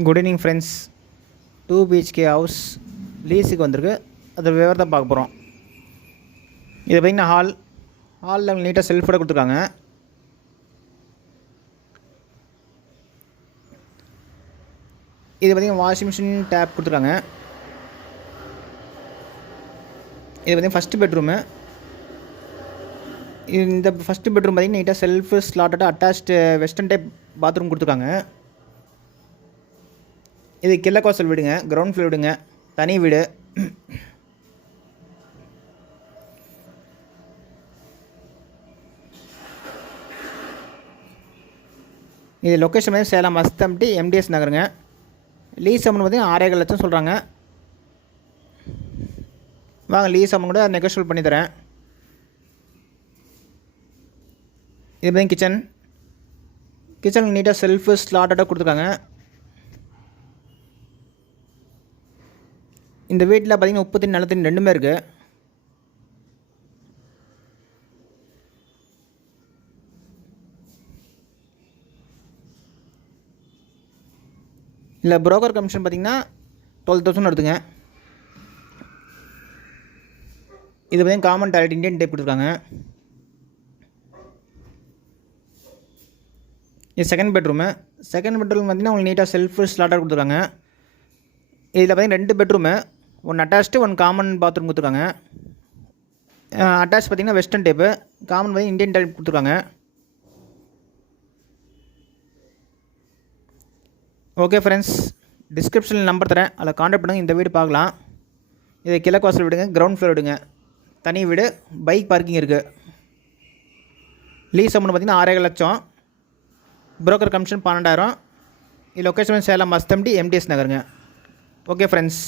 Good evening friends. 2 BHK house லீஸுக்கு வந்திருக்கு. அது விவரத்தை பார்க்க போகிறோம். இது பார்த்திங்கன்னா ஹாலில் நீட்டாக செல்ஃபோட கொடுத்துருக்காங்க. இது பார்த்திங்கன்னா வாஷிங் மிஷின் டேப் கொடுத்துருக்காங்க. இது பார்த்திங்கன்னா ஃபஸ்ட்டு பெட்ரூமு. இந்த ஃபஸ்ட்டு பெட்ரூம் பார்த்திங்கன்னா நீட்டாக shelf slotted attached western type bathroom கொடுத்துருக்காங்க. இது கிழக்கு வீடுங்க, கிரவுண்ட் ஃப்ளோர் வீடுங்க, தனி வீடு. இது லொக்கேஷன் வந்து Salem Masthampatti MDS நகருங்க. Lease amount பார்த்திங்கன்னா 6.5 லட்சம் சொல்கிறாங்க. வாங்க லீஸ் அமௌண்ட் கூட நெகோஷியபிள் பண்ணி தரேன். இது பார்த்திங்கன்னா கிச்சன் நீட்டாக செல்ஃபு ஸ்லாட்டடாக கொடுத்துருக்காங்க. இந்த வீட்டில் பார்த்திங்கன்னா 30 நிலத்தின் ரெண்டுமே இருக்குது. இல்லை புரோக்கர் கமிஷன் பார்த்திங்கன்னா 12,000 எடுத்துங்க. இது பார்த்திங்கன்னா காமன் டாய்லெட் இந்தியன் டைப் கொடுத்துருக்காங்க. இது செகண்ட் பெட்ரூம் பார்த்திங்கன்னா உங்களுக்கு நீட்டாக செல்ஃபு ஸ்லாட்டாக கொடுத்துருக்காங்க. இதில் பார்த்திங்கன்னா 2 பெட்ரூமு, ஒன்று அட்டாச்டு, ஒன்று காமன் பாத்ரூம் கொடுத்துருக்காங்க. அட்டாச் பார்த்திங்கன்னா வெஸ்டர்ன் டைப்பு, காமன் பார்த்திங்கன்னா இந்தியன் டைப் கொடுத்துருக்காங்க. ஓகே ஃப்ரெண்ட்ஸ், டிஸ்கிரிப்ஷனில் நம்பர் தரேன், அதில் கான்டாக்ட் பண்ணுங்கள். இந்த வீடு பார்க்கலாம். இது கிழக்கு வாசல் வீடுங்க, கிரவுண்ட் ஃப்ளோர் வீடுங்க, தனி வீடு, பைக் பார்க்கிங் இருக்குது. லீஸ் அமௌண்ட் பார்த்திங்கன்னா 6.5 லட்சம், புரோக்கர் கமிஷன் 12,000. இது லொக்கேஷன் சேலம் மஸ்தம்பட்டி MDS நகருங்க. Okay friends.